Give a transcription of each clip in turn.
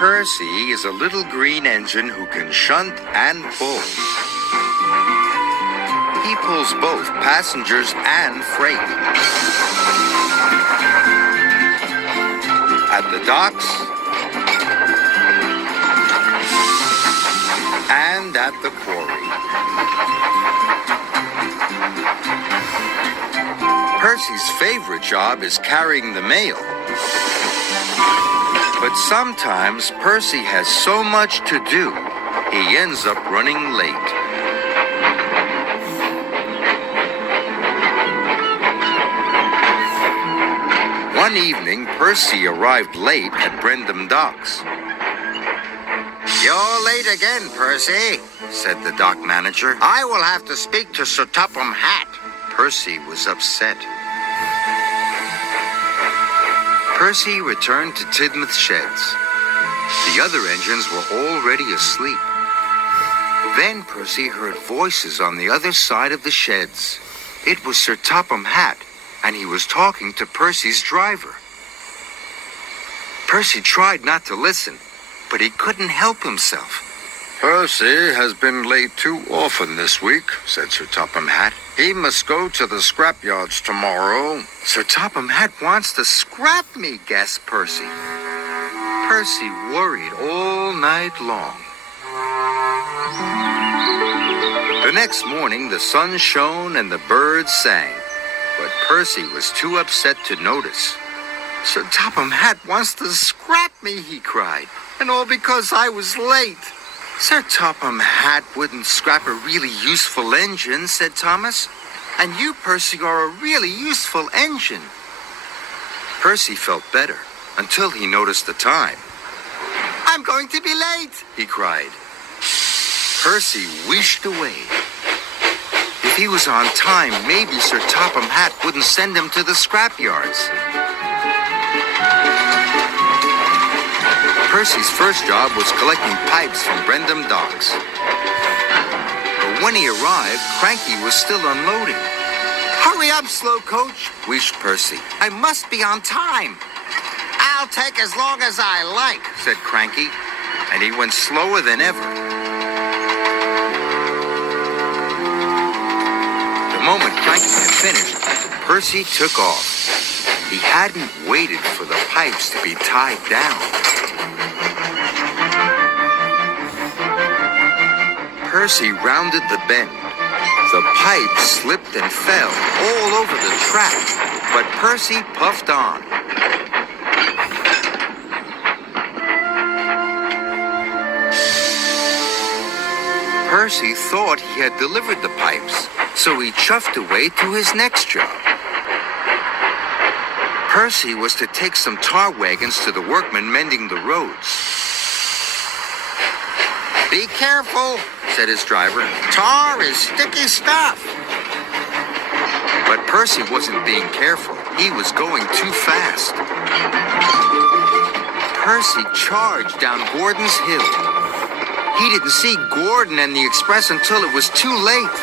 Percy is a little green engine who can shunt and pull. He pulls both passengers and freight. At the docks and at the quarry. Percy's favorite job is carrying the mail. But sometimes Percy has so much to do, he ends up running late. One evening, Percy arrived late at Brendam Docks. You're late again, Percy, said the dock manager. I will have to speak to Sir Topham Hatt. Percy was upset. Percy returned to Tidmouth Sheds. The other engines were already asleep. Then Percy heard voices on the other side of the sheds. It was Sir Topham Hatt, and he was talking to Percy's driver. Percy tried not to listen, but he couldn't help himself. Percy has been late too often this week, said Sir Topham Hatt. He must go to the scrapyards tomorrow. Sir Topham Hatt wants to scrap me, gasped Percy. Percy worried all night long. The next morning, the sun shone and the birds sang, but Percy was too upset to notice. Sir Topham Hatt wants to scrap me, he cried, and all because I was late. Sir Topham Hatt wouldn't scrap a really useful engine, said Thomas. And you, Percy, are a really useful engine. Percy felt better until he noticed the time. I'm going to be late, he cried. Percy wished away. If he was on time, maybe Sir Topham Hatt wouldn't send him to the scrapyards. Percy's first job was collecting pipes from Brendam Docks. But when he arrived, Cranky was still unloading. Hurry up, slow coach, wished Percy. I must be on time. I'll take as long as I like, said Cranky, and he went slower than ever. The moment Cranky had finished, Percy took off. He hadn't waited for the pipes to be tied down. Percy rounded the bend. The pipe slipped and fell all over the track, but Percy puffed on. Percy thought he had delivered the pipes, so he chuffed away to his next job. Percy was to take some tar wagons to the workmen mending the roads. Be careful, said his driver. Tar is sticky stuff. But Percy wasn't being careful. He was going too fast. Percy charged down Gordon's Hill. He didn't see Gordon and the express until it was too late.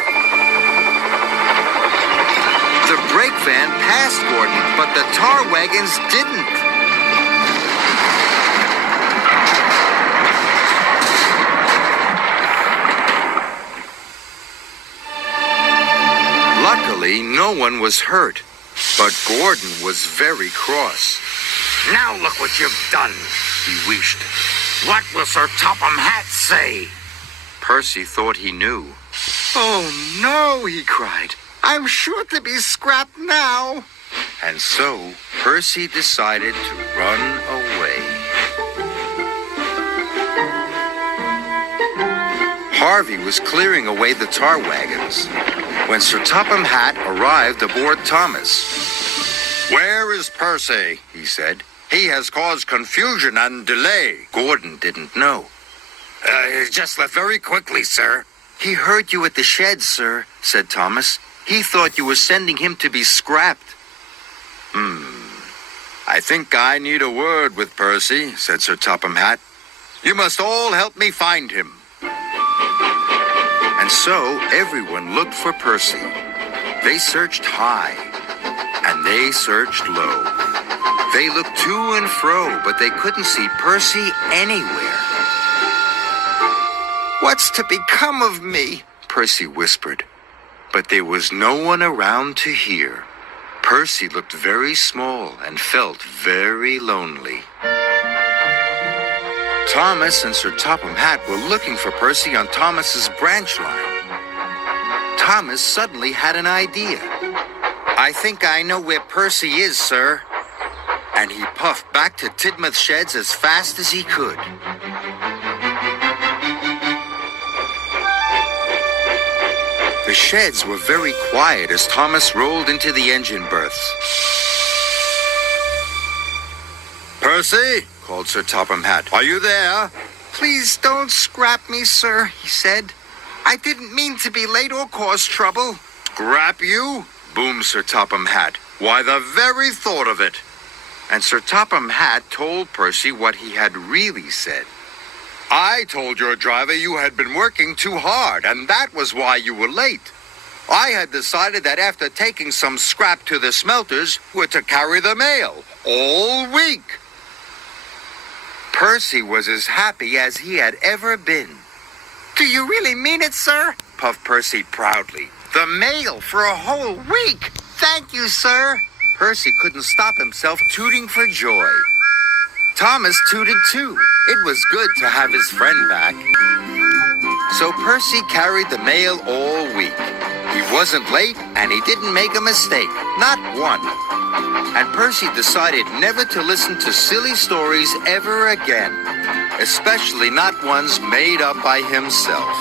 The brake van passed Gordon, but the tar wagons didn't. Luckily, no one was hurt, but Gordon was very cross. Now look what you've done, he wished. What will Sir Topham Hatt say? Percy thought he knew. Oh no, he cried. I'm sure to be scrapped now. And so, Percy decided to run away. Harvey was clearing away the tar wagons when Sir Topham Hatt arrived aboard Thomas. Where is Percy? He said. He has caused confusion and delay. Gordon didn't know. Just left very quickly, sir. He heard you at the shed, sir, said Thomas. He thought you were sending him to be scrapped. I think I need a word with Percy, said Sir Topham Hatt. You must all help me find him. And so everyone looked for Percy. They searched high, and they searched low. They looked to and fro, but they couldn't see Percy anywhere. "What's to become of me?" Percy whispered. But there was no one around to hear. Percy looked very small and felt very lonely. Thomas and Sir Topham Hatt were looking for Percy on Thomas's branch line. Thomas suddenly had an idea. "I think I know where Percy is, sir." And he puffed back to Tidmouth Sheds as fast as he could. The sheds were very quiet as Thomas rolled into the engine berths. "Percy," called Sir Topham Hatt, "are you there?" "Please don't scrap me, sir," he said. "I didn't mean to be late or cause trouble." "Scrap you?" boomed Sir Topham Hatt. "Why, the very thought of it." And Sir Topham Hatt told Percy what he had really said. "I told your driver you had been working too hard, and that was why you were late. I had decided that after taking some scrap to the smelters, you were to carry the mail all week." Percy was as happy as he had ever been. "Do you really mean it, sir?" puffed Percy proudly. "The mail for a whole week! Thank you, sir!" Percy couldn't stop himself tooting for joy. Thomas tooted too. It was good to have his friend back. So Percy carried the mail all week. He wasn't late, and he didn't make a mistake, not one. And Percy decided never to listen to silly stories ever again, especially not ones made up by himself.